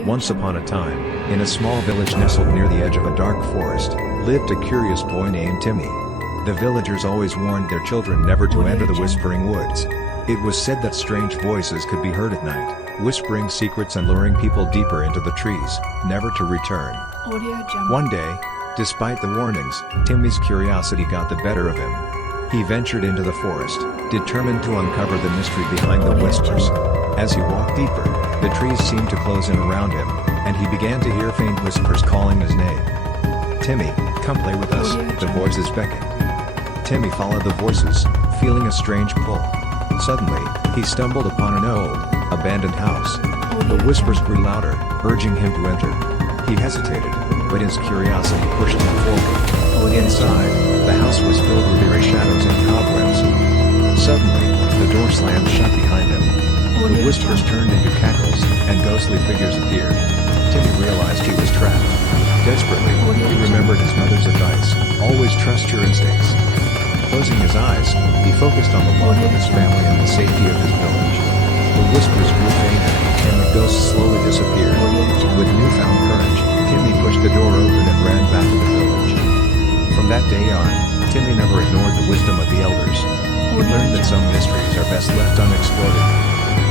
Once upon a time, in a small village nestled near the edge of a dark forest, lived a curious boy named Timmy. The villagers always warned their children never to enter the whispering woods. It was said that strange voices could be heard at night, whispering secrets and luring people deeper into the trees, never to return. One day, despite the warnings, Timmy's curiosity got the better of him. He ventured into the forest, determined to uncover the mystery behind the whispers. As he walked deeper, the trees seemed to close in around him, and he began to hear faint whispers calling his name. "Timmy, come play with us," the voices beckoned. Timmy followed the voices, feeling a strange pull. Suddenly, he stumbled upon an old, abandoned house. The whispers grew louder, urging him to enter. He hesitated, but his curiosity pushed him forward. Inside, the house was filled with eerie shadows and cobwebs. Suddenly, the door slammed shut behind him. The whispers turned into cackles, and ghostly figures appeared. Timmy realized he was trapped. Desperately, he remembered his mother's advice: always trust your instincts. Closing his eyes, he focused on the love of his family and the safety of his village. The whispers grew fainter, and the ghosts slowly disappeared. With newfound courage, Timmy pushed the door open and ran back to the village. From that day on, Timmy never ignored the wisdom of the elders. He learned that some mysteries are best left unexploded.